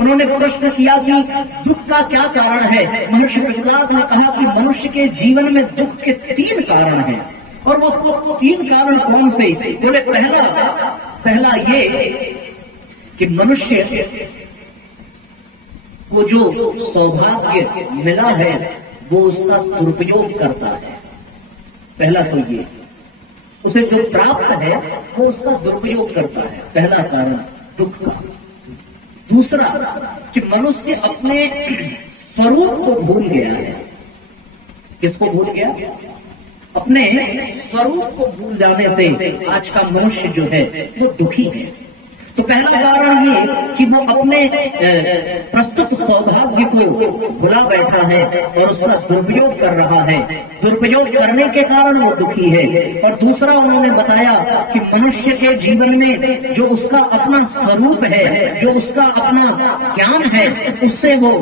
उन्होंने प्रश्न किया कि दुख का क्या कारण है। महर्षि प्रहलाद ने कहा कि मनुष्य के जीवन में दुख के 3 कारण हैं। और वो 3 कारण कौन से? बोले पहला ये कि मनुष्य को जो सौभाग्य मिला है वो उसका दुरुपयोग करता है। पहला तो ये, उसे जो प्राप्त है वो उसका दुरुपयोग करता है, पहला कारण दुख का। दूसरा कि मनुष्य अपने स्वरूप को भूल गया है। किसको भूल गया? अपने स्वरूप को भूल जाने से आज का मनुष्य जो है वो दुखी है। तो पहला कारण ये कि वो अपने प्रस्तुत सौभाग्य को भुला बैठा है और उसका दुरुपयोग कर रहा है। दुरुपयोग करने के कारण वो दुखी है। और दूसरा उन्होंने बताया कि मनुष्य के जीवन में जो उसका अपना स्वरूप है, जो उसका अपना ज्ञान है, उससे वो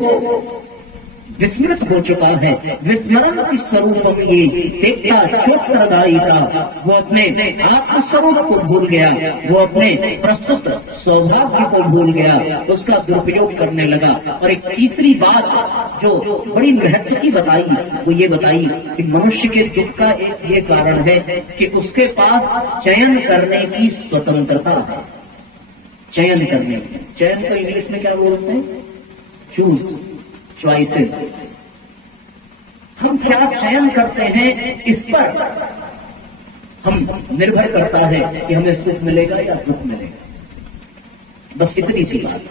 विस्मृत हो चुका है। विस्मरण की स्वरूप में ये देखता चोत्तरदायी का, वो अपने आत्मस्वरूप को भूल गया, वो अपने प्रस्तुत सौभाग्य को भूल गया, उसका दुरुपयोग करने लगा। और एक तीसरी बात जो बड़ी महत्व की बताई, वो ये बताई कि मनुष्य के दुख का एक ये कारण है कि उसके पास चयन करने की स्वतंत्रता है। चयन करने, चयन को इंग्लिश में क्या बोलते हैं? Choose, choices. हम क्या चयन करते हैं इस पर हम निर्भर करता है कि हमें सुख मिलेगा या दुख मिलेगा। बस इतनी सी बात।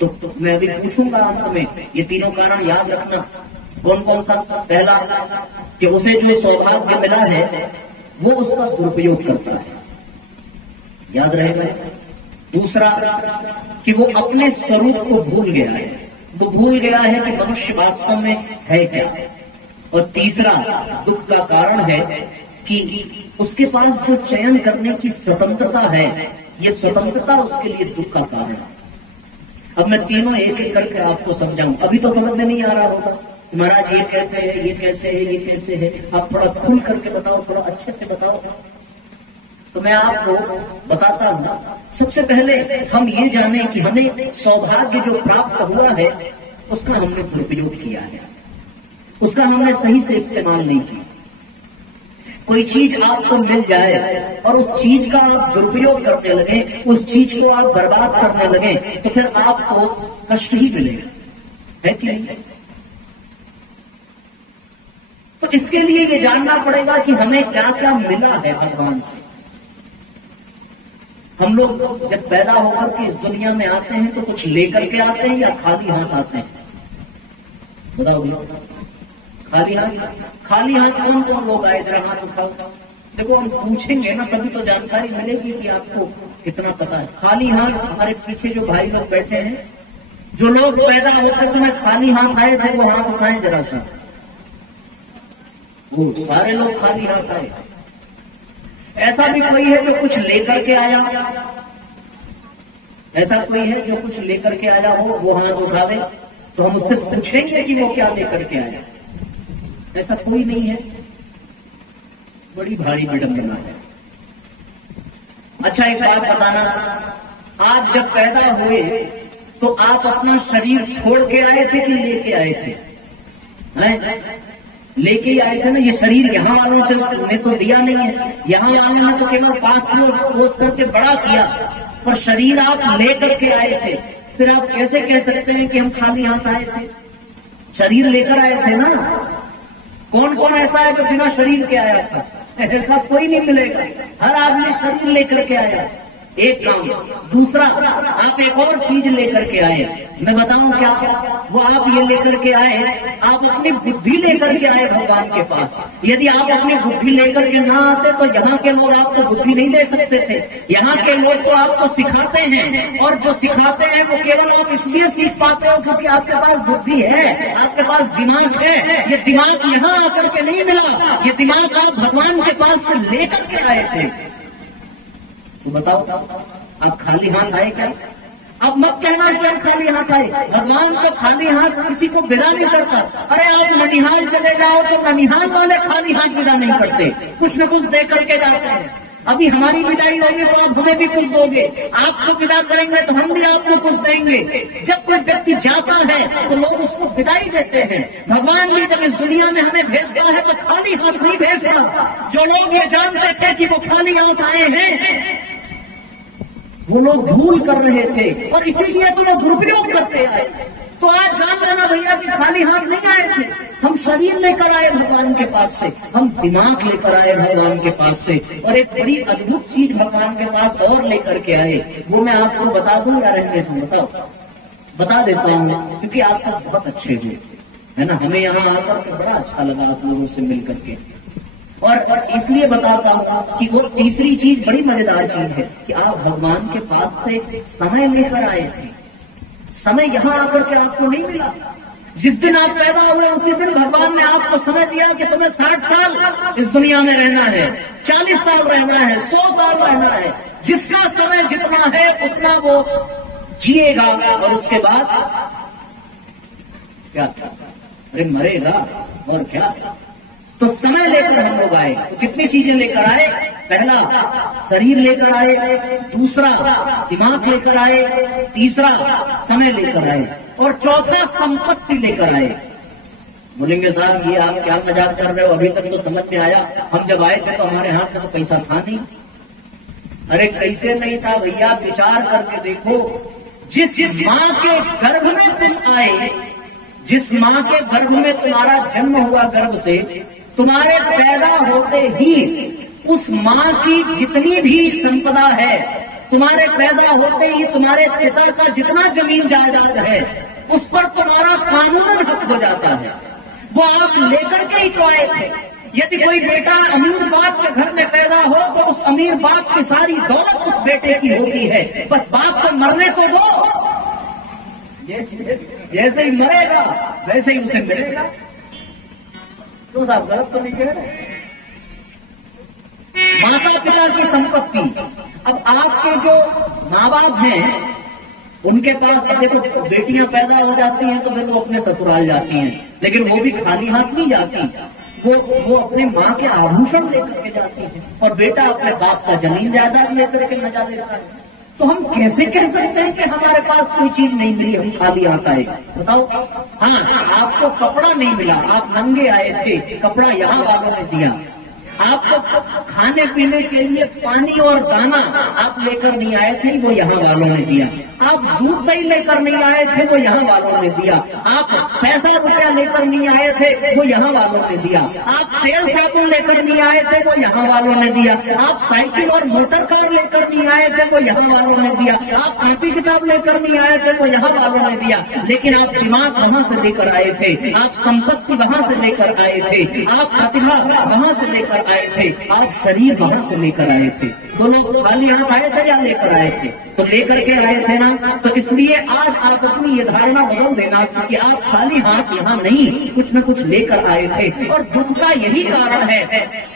तो मैं अभी पूछूंगा अंत में, ये तीनों कारण याद रखना। कौन कौन सा? पहला कि उसे जो सौभाग्य मिला है वो उसका दुरुपयोग करता है, याद रहेगा। दूसरा कि वो अपने स्वरूप को भूल गया है, वो भूल गया है कि मनुष्य वास्तव में है क्या। और तीसरा दुख का कारण है कि उसके पास जो चयन करने की स्वतंत्रता है, ये स्वतंत्रता उसके लिए दुख का कारण है। अब मैं तीनों एक एक करके आपको समझाऊं। अभी तो समझ में नहीं आ रहा होगा महाराज ये कैसे है, ये कैसे है, ये कैसे है। आप थोड़ा खुल करके बताओ, थोड़ा अच्छे से बताओ। तो मैं आपको बताता हूं। सबसे पहले हम ये जाने कि हमें सौभाग्य जो प्राप्त हुआ है उसका हमने दुरुपयोग किया है, उसका हमने सही से इस्तेमाल नहीं किया। कोई चीज आपको मिल जाए और उस चीज का आप दुरुपयोग करने लगे, उस चीज को आप बर्बाद करने लगे, तो फिर आपको कष्ट ही मिलेगा, है कि नहीं? तो इसके लिए ये जानना पड़ेगा कि हमें क्या क्या मिला है भगवान से। हम लोग जब पैदा होकर के इस दुनिया में आते हैं तो कुछ लेकर के आते हैं या खाली हाथ आते हैं? बताओ। खाली हाथ कौन कौन लोग आए? जरा हाथ उठाओ। देखो हम पूछेंगे ना तभी तो जानकारी मिलेगी कि आपको कितना पता है। खाली हाथ हमारे पीछे जो भाई लोग बैठे हैं, जो लोग पैदा होते समय खाली हाथ आए थे वो हाथ उठाए जरा सा। वो सारे लोग खाली हाथ आए। ऐसा भी कोई है जो कुछ लेकर के आया? ऐसा कोई है जो कुछ लेकर के आया हो, वो हाथ उठावे तो हम उससे पूछेंगे कि वो क्या लेकर के आया? ऐसा कोई नहीं है। बड़ी भारी विडंबना है। अच्छा एक बात बताना, आप जब पैदा हुए तो आप अपना शरीर छोड़ के आए थे कि लेके आए थे? लेके ही आए थे ना। ये शरीर यहाँ वालों ने तो दिया नहीं है, यहाँ वालों ने तो केवल पोस करके बड़ा किया, पर शरीर आप लेकर के आए थे। फिर आप कैसे कह सकते हैं कि हम खाली हाथ आए थे? शरीर लेकर आए थे ना। कौन कौन ऐसा है जो बिना शरीर के आया था? ऐसा कोई नहीं मिलेगा। हर आदमी शरीर लेकर के आया। एक काम। दूसरा, आप एक और चीज लेकर के आए। मैं बताऊं क्या? वो आप ये लेकर के आए, आप अपनी बुद्धि लेकर के आए भगवान के पास। यदि आप अपनी बुद्धि लेकर के ना आते तो यहाँ के लोग आपको बुद्धि नहीं दे सकते थे। यहाँ के लोग तो आपको सिखाते हैं, और जो सिखाते हैं वो केवल आप इसलिए सीख पाते हो क्योंकि आपके पास बुद्धि है, आपके पास दिमाग है। ये दिमाग यहाँ आकर के नहीं मिला, ये दिमाग आप भगवान के पास से लेकर के आए थे। तो बताओ आप खाली हाथ आए क्या? अब मत कहना कि हम खाली हाथ आए। भगवान तो खाली हाथ किसी को विदा नहीं करता। अरे आप ननिहाल चले जाओ तो ननिहाल वाले खाली हाथ विदा नहीं करते, कुछ न कुछ दे करके जाते हैं। अभी हमारी विदाई होगी तो आप हमें भी कुछ दोगे, आपको विदा करेंगे तो हम भी आपको कुछ देंगे। जब कोई व्यक्ति जाता है तो लोग उसको विदाई देते हैं। भगवान भी जब इस दुनिया में हमें भेजता है तो खाली हाथ नहीं भेजता। जो लोग ये जानते थे कि वो खाली हाथ आए हैं, वो लोग भूल कर रहे थे और इसीलिए तो वो दुरुपयोग करते आए। तो आज जान लेना भैया कि खाली हाथ नहीं आए थे, हम शरीर लेकर आए भगवान के पास से, हम दिमाग लेकर आए भगवान के पास से, और एक बड़ी अद्भुत चीज भगवान के पास और लेकर के आए। वो मैं आपको बता दूं या रहने दूं? बताओ, बता देता हूँ, क्योंकि आप सब बहुत अच्छे हुए है ना। हमें यहाँ आकर के बड़ा अच्छा लगा आप लोगों से मिल करके, और इसलिए बताता हूँ कि वो तीसरी चीज बड़ी मजेदार चीज है कि आप भगवान के पास से समय लेकर आए थे। समय यहाँ आकर के आपको नहीं मिला। जिस दिन आप पैदा हुए उसी दिन भगवान ने आपको समय दिया कि तुम्हें 60 साल इस दुनिया में रहना है, 40 साल रहना है, 100 साल रहना है। जिसका समय जितना है उतना वो जिएगा, और उसके बाद क्या? अरे मरेगा, और क्या? तो समय लेकर हम लोग आए। तो कितनी चीजें लेकर आए? पहला शरीर लेकर आए, दूसरा दिमाग लेकर आए, तीसरा समय लेकर आए, और चौथा संपत्ति लेकर आए। बोलेंगे साहब ये आप क्या मजाक कर रहे हो, अभी तक तो समझ में आया, हम जब आए थे तो हमारे हाथ में तो पैसा था नहीं। अरे कैसे नहीं था भैया, विचार करके देखो। जिस माँ के गर्भ में तुम आए, जिस माँ के गर्भ में तुम्हारा जन्म हुआ, गर्भ से तुम्हारे पैदा होते ही उस माँ की जितनी भी संपदा है, तुम्हारे पैदा होते ही तुम्हारे पिता का जितना जमीन जायदाद है, उस पर तुम्हारा कानूनन हक हो जाता है। वो आप लेकर के ही तो आए थे। यदि कोई बेटा अमीर बाप के घर में पैदा हो तो उस अमीर बाप की सारी दौलत उस बेटे की होती है, बस बाप को मरने को दो, जैसे ही मरेगा वैसे ही उसे मिलेगा। तो साहब गलत तो नहीं कह रहे? माता पिता की संपत्ति। अब आपके जो माँ बाप हैं उनके पास, देखो बेटियां पैदा हो जाती हैं तो फिर वो अपने ससुराल जाती हैं, लेकिन वो भी खाली हाथ नहीं जाती, वो अपने माँ के आभूषण लेकर के जाती है, और बेटा अपने बाप का जमीन जायदाद लेकर के मजा लेता है। तो हम कैसे कह सकते हैं कि हमारे पास कोई चीज नहीं मिली, हम खाली हाथ आए? बताओ। हाँ, आपको कपड़ा नहीं मिला, आप नंगे आए थे, कपड़ा यहाँ वालों ने दिया। आपको खाने पीने के लिए पानी और दाना आप लेकर नहीं आए थे, वो यहाँ वालों ने दिया। आप दूध दही लेकर नहीं आए थे, वो यहाँ वालों ने दिया। आप पैसा रुपया लेकर नहीं आए थे, वो यहाँ वालों ने दिया। आप तेल साबुन लेकर नहीं आए थे, वो यहाँ वालों ने दिया। आप साइकिल और मोटर कार लेकर नहीं आए थे, वो यहाँ वालों ने दिया। आप कॉपी किताब लेकर नहीं आए थे, वो यहाँ वालों ने दिया। लेकिन आप दिमाग वहां से लेकर आए थे, आप संपत्ति वहां से लेकर आए थे, आप प्रतिभा वहां से लेकर आए थे, आप शरीर वहां से लेकर आए थे। दोनों खाली हाथ आए थे या लेकर आए थे? तो लेकर के आए थे ना। तो इसलिए आज आप अपनी ये धारणा बदल देना कि आप खाली हाथ यहाँ नहीं, कुछ न कुछ लेकर आए थे। और दुख का यही कारण है,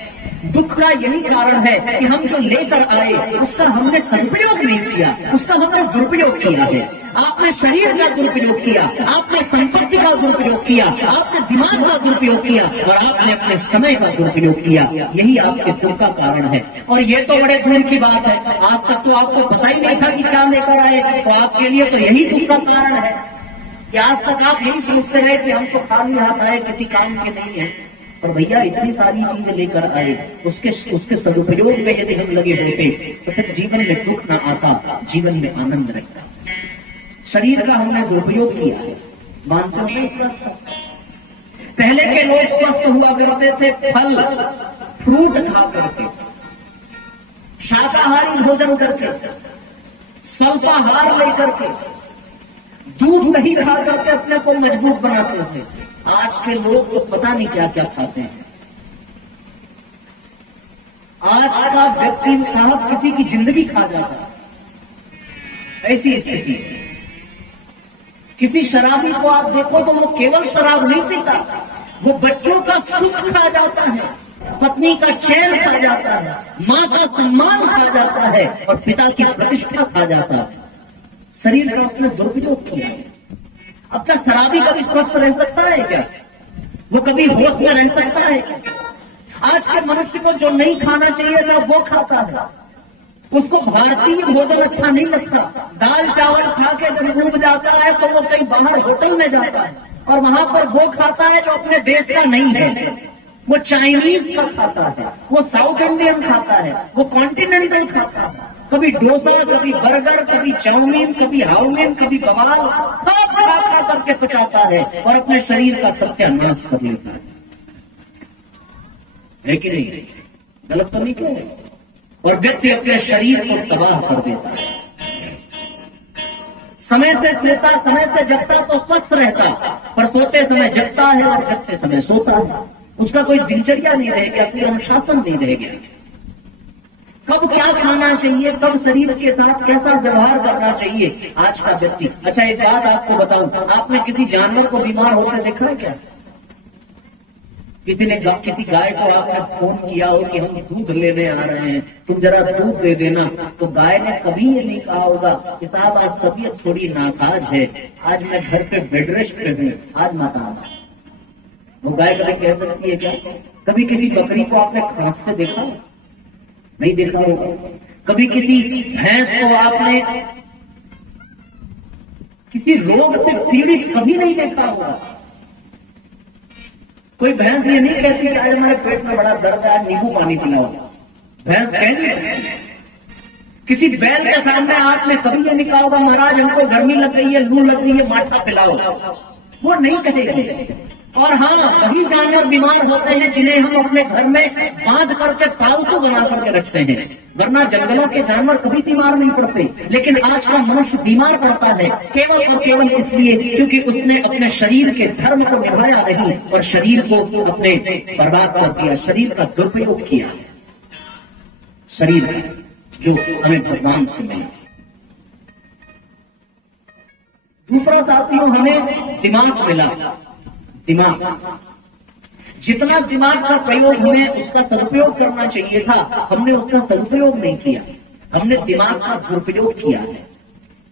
दुख का यही कारण है कि हम जो लेकर आए उसका हमने सदुपयोग नहीं किया, उसका हमने दुरुपयोग किया है। आपने शरीर का दुरुपयोग किया, आपने संपत्ति का दुरुपयोग किया, आपने दिमाग का दुरुपयोग किया, और आपने अपने समय का दुरुपयोग किया। यही आपके दुख का कारण है। और ये तो बड़े दूर की बात है, आज तक तो आपको पता ही नहीं था कि क्या लेकर आए, तो आपके लिए तो यही दुख का कारण है कि आज तक आप यही सोचते रहे कि हम तो खाली हाथ आए, किसी काम के नहीं है। और भैया इतनी सारी चीजें लेकर आए, उसके सदुपयोग में यदि हम लगे होते तो फिर जीवन में दुख न आता, जीवन में आनंद रहता। शरीर का हमने दुरुपयोग किया है, मानते हैं इस बात को? पहले के लोग स्वस्थ हुआ करते थे फल फ्रूट खा करके, शाकाहारी भोजन करके, स्वल्पाहार लेकर के, दूध नहीं खा करके अपने को मजबूत बनाते थे। आज के लोग तो पता नहीं क्या क्या खाते हैं। आज का व्यक्ति साहब किसी की जिंदगी खा जाता है, ऐसी स्थिति है। किसी शराबी को आप देखो तो वो केवल शराब नहीं पीता, वो बच्चों का सुख खा जाता है, पत्नी का चैन खा जाता है, माँ का सम्मान खा जाता है, और पिता की प्रतिष्ठा खा जाता है। शरीर का उसने दुरुपयोग किया है। अब क्या शराबी कभी स्वस्थ रह सकता है क्या? वो कभी होश में रह सकता है क्या? आज के मनुष्य को जो नहीं खाना चाहिए था वो खाता है। उसको भारतीय भोजन अच्छा नहीं लगता। दाल चावल खा के जब ऊब जाता है तो वो कहीं बाहर होटल में जाता है और वहां पर वो खाता है जो अपने देश का नहीं है। वो चाइनीज का खाता है, वो साउथ इंडियन खाता है, वो कॉन्टिनेंटल खाता है। कभी डोसा, कभी बर्गर, कभी चाउमीन, कभी हाउमीन, कभी कबाब, सब खा खा करके पचाता है और अपने शरीर का सत्यानाश कर लेता है कि नहीं? गलत तो नहीं क्या है? और व्यक्ति अपने शरीर को तबाह कर देता है। समय से सोता, समय से जगता तो स्वस्थ रहता, पर सोते समय जगता है और जगते समय सोता है। उसका कोई दिनचर्या नहीं रहेगी, कोई अनुशासन नहीं रहेगा। कब क्या खाना चाहिए, कब शरीर के साथ कैसा व्यवहार करना चाहिए आज का व्यक्ति। अच्छा, एक बात आपको बताऊं, आपने किसी जानवर को बीमार होते देखा है क्या? किसी गाय को आपने फोन किया हो कि हम दूध लेने आ रहे हैं, तुम जरा दूध दे देना, तो गाय ने कभी ये नहीं कहा होगा कि साहब आज तबीयत थोड़ी नासाज है, आज मैं घर पे बेड रेस्ट पे हूं, आज मत आना। वो गाय कभी कह सकती है क्या? कभी किसी बकरी को आपने खांसते देखा? नहीं देखा होगा। कभी किसी भैंस को आपने किसी रोग से पीड़ित कभी नहीं देखा होगा। कोई भैंस ये नहीं कहती कि आज हमारे पेट में बड़ा दर्द है, नींबू पानी पिलाओ। भैंस कह नहीं सकती। किसी बैल के सामने आपने कभी ये नहीं कहा होगा महाराज हमको गर्मी लग गई है, लू लग गई है, माठा पिलाओ। वो नहीं कहेगी। और हाँ, वही जानवर बीमार होते हैं जिन्हें हम अपने घर में बांध करके पालतू बना करके रखते हैं, वरना जंगलों के जानवर कभी बीमार नहीं पड़ते। लेकिन आज का मनुष्य बीमार पड़ता है केवल और केवल इसलिए क्योंकि उसने अपने शरीर के धर्म को निभाया नहीं और शरीर को अपने बर्बाद कर दिया, शरीर का दुरुपयोग किया। शरीर जो हमें भगवान से मिला। दूसरा साथियों, हमें दिमाग मिला। दिमाग, जितना दिमाग का प्रयोग हमें उसका सदुपयोग करना चाहिए था, हमने उसका सदुपयोग नहीं किया। हमने दिमाग का दुरुपयोग किया है।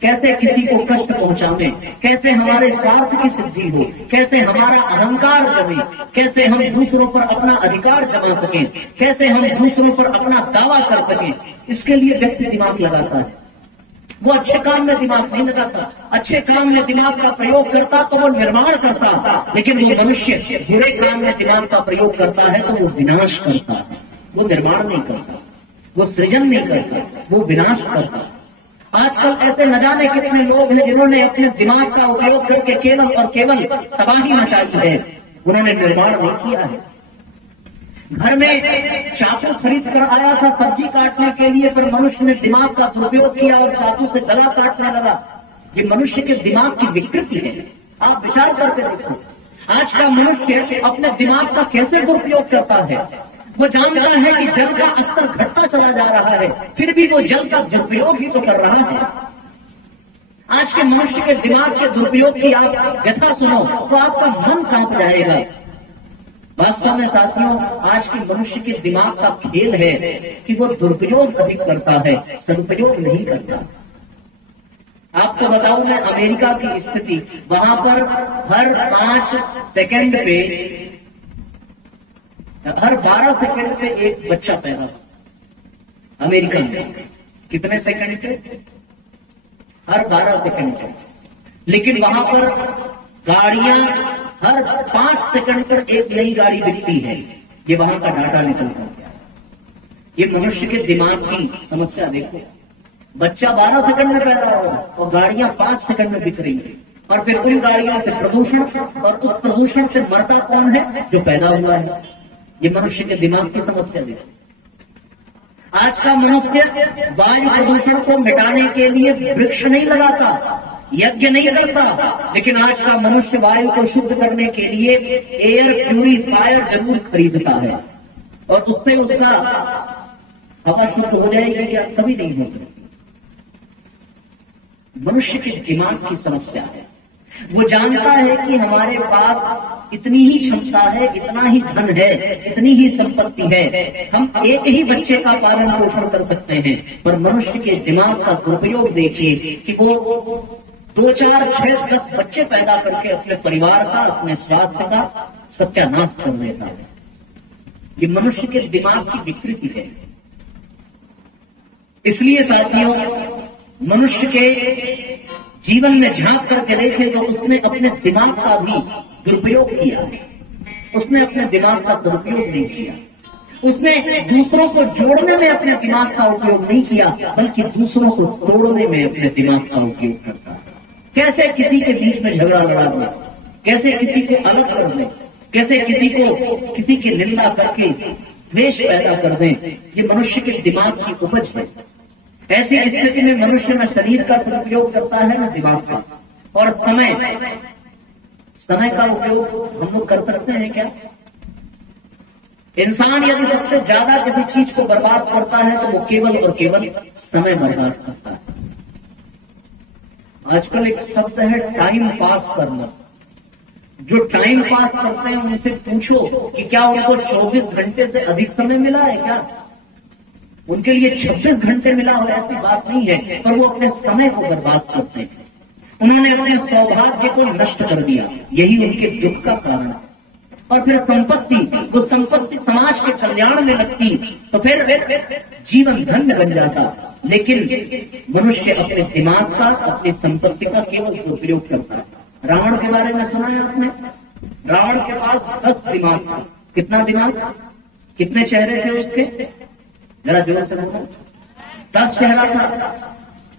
कैसे किसी को कष्ट पहुंचाने, कैसे हमारे स्वार्थ की सिद्धि हो, कैसे हमारा अहंकार जमे, कैसे हम दूसरों पर अपना अधिकार जमा सकें, कैसे हम दूसरों पर अपना दावा कर सकें, इसके लिए व्यक्ति दिमाग लगाता है। वो अच्छे काम में दिमाग नहीं लगाता। अच्छे काम में दिमाग का प्रयोग करता तो वो निर्माण करता, लेकिन वो मनुष्य बुरे काम में दिमाग का प्रयोग करता है तो वो विनाश करता है। वो निर्माण नहीं करता, वो सृजन नहीं करता, वो विनाश करता। आजकल ऐसे न जाने कितने लोग हैं जिन्होंने अपने दिमाग का उपयोग करके केवल और केवल तबाही मचाई है, उन्होंने निर्माण नहीं किया है। घर में चाकू खरीद कर आया था सब्जी काटने के लिए, पर मनुष्य ने दिमाग का दुरुपयोग किया और चाकू से गला काटने लगा। ये मनुष्य के दिमाग की विकृति है। आप विचार करके देखो, आज का मनुष्य अपने दिमाग का कैसे दुरुपयोग करता है। वो जानता है कि जल का स्तर घटता चला जा रहा है, फिर भी वो जल का दुरुपयोग ही तो कर रहा है। आज के मनुष्य के दिमाग के दुरुपयोग की आप व्यथा सुनो तो आपका मन कांप जाएगा। वास्तव में साथियों, आज के मनुष्य के दिमाग का खेल है कि वो दुरुपयोग अधिक करता है, सदुपयोग नहीं करता। आपको बताऊं मैं अमेरिका की स्थिति, वहां पर हर 5 सेकंड पे, हर 12 सेकंड पे एक बच्चा पैदा होता। अमेरिका में कितने सेकंड पे? हर 12 सेकंड पे। लेकिन वहां पर गाड़ियां हर 5 सेकंड पर एक नई गाड़ी बिकती है। ये वहां का डाटा निकलता है। ये मनुष्य के दिमाग की समस्या देखो। बच्चा 12 सेकंड में पैदा हो रहा है और गाड़ियां 5 सेकंड में बिक रही है। और फिर उन गाड़ियों से प्रदूषण, और उस प्रदूषण से मरता कौन है? जो पैदा हुआ है। ये मनुष्य के दिमाग की समस्या देखो। आज का मनुष्य वायु प्रदूषण को मिटाने के लिए वृक्ष नहीं लगाता, यज्ञ नहीं करता, लेकिन आज का मनुष्य वायु को शुद्ध करने के लिए एयर प्यूरिफायर जरूर खरीदता है और उससे उसका हवा शुद्ध हो जाएगी क्या? कभी नहीं हो सकती। मनुष्य के दिमाग की समस्या है। वो जानता है कि हमारे पास इतनी ही क्षमता है, इतना ही धन है, इतनी ही संपत्ति है, हम एक ही बच्चे का पालन पोषण कर सकते हैं। पर मनुष्य के दिमाग का दुरुपयोग देखिए कि वो 2, 4, 6, 10 बच्चे पैदा करके अपने परिवार का, अपने स्वास्थ्य का सत्यानाश कर देता है। ये मनुष्य के दिमाग की विकृति है। इसलिए साथियों, मनुष्य के जीवन में झांक करके देखें तो उसने अपने दिमाग का भी दुरुपयोग किया, उसने अपने दिमाग का सदुपयोग नहीं किया। उसने दूसरों को जोड़ने में अपने दिमाग का उपयोग नहीं किया, बल्कि दूसरों को तोड़ने में अपने दिमाग का उपयोग करता है। कैसे किसी के बीच में झगड़ा लड़ा दे, कैसे किसी को अलग कर दे, कैसे किसी की निंदा करके द्वेष पैदा कर दें, ये मनुष्य के दिमाग की उपज है। ऐसी स्थिति में मनुष्य न शरीर का सदुपयोग करता है न दिमाग का। और समय का उपयोग हम लोग कर सकते हैं क्या? इंसान यदि सबसे ज्यादा किसी चीज को बर्बाद करता है तो वो केवल और केवल समय बर्बाद करता है। आजकल एक शब्द है टाइम पास करना। जो टाइम पास करते हैं उनसे पूछो कि क्या उनको 24 घंटे से अधिक समय मिला है क्या? उनके लिए 26 घंटे मिला हो ऐसी बात नहीं है, पर वो अपने समय को बर्बाद करते हैं। उन्होंने अपने सौभाग्य को नष्ट कर दिया, यही उनके दुख का कारण है। और फिर वो संपत्ति समाज के कल्याण में लगती तो फिर जीवन धन्य बन जाता। लेकिन मनुष्य अपने दिमाग का, अपनी संपत्ति का केवल उपयोग करता है। रावण के बारे में सुना है आपने? रावण के पास 10 दिमाग था। कितना दिमाग? कितने चेहरे थे उसके? जरा जोर से बोलो। 10 चेहरा था।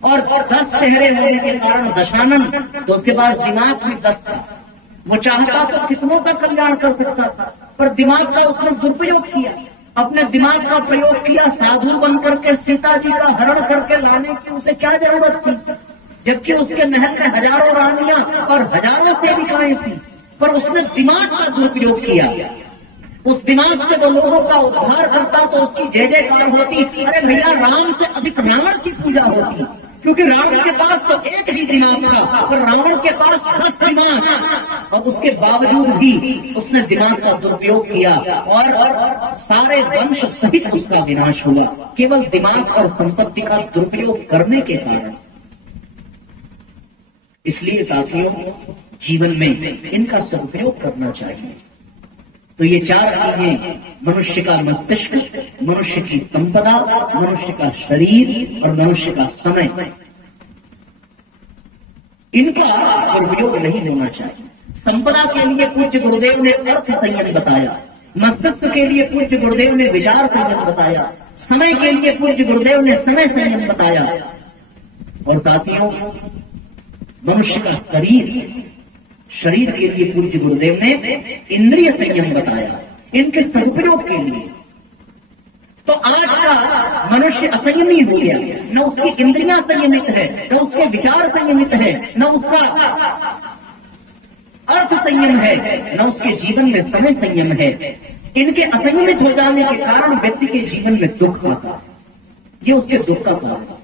और 10 चेहरे होने के कारण दशानन, तो उसके पास दिमाग भी 10 था। वो चाहता तो कितनों का कल्याण कर सकता था, पर दिमाग का उसने दुरुपयोग किया। अपने दिमाग का प्रयोग किया, साधु बन करके सीता जी का हरण करके लाने की उसे क्या जरूरत थी, जबकि उसके महल में हजारों रानियां और हजारों सेविकाएं थी, पर उसने दिमाग का दुरुपयोग किया। उस दिमाग से वो लोगों का उद्धार करता तो उसकी जय जयकार होती। अरे भैया, राम से अधिक रावण की पूजा होती, क्योंकि रावण के पास तो एक ही दिमाग था, पर रावण के पास 10 दिमाग, और उसके बावजूद भी उसने दिमाग का दुरुपयोग किया और सारे वंश सहित उसका विनाश हुआ, केवल दिमाग और संपत्ति का दुरुपयोग करने के कारण। इसलिए साथियों, जीवन में इनका सदुपयोग करना चाहिए। तो ये 4 चीजें, मनुष्य का मस्तिष्क, मनुष्य की संपदा, मनुष्य का शरीर और मनुष्य का समय, इनका दुरुपयोग नहीं होना चाहिए। संपदा के लिए पूज्य गुरुदेव ने अर्थ संयम बताया, मस्तिष्क के लिए पूज्य गुरुदेव ने विचार संयम बताया, समय के लिए पूज्य गुरुदेव ने समय संयम बताया, और साथियों मनुष्य का शरीर के लिए पूज्य गुरुदेव ने इंद्रिय संयम बताया, इनके सदुपयोग के लिए। तो आज का मनुष्य असंयमी हो गया, न उसकी इंद्रियां संयमित है, न उसके विचार संयमित है, न उसका अर्थ संयम है, न उसके जीवन में समय संयम है। इनके असंयमित हो जाने के कारण व्यक्ति के जीवन में दुख आता है। ये उसके दुख का कारण है।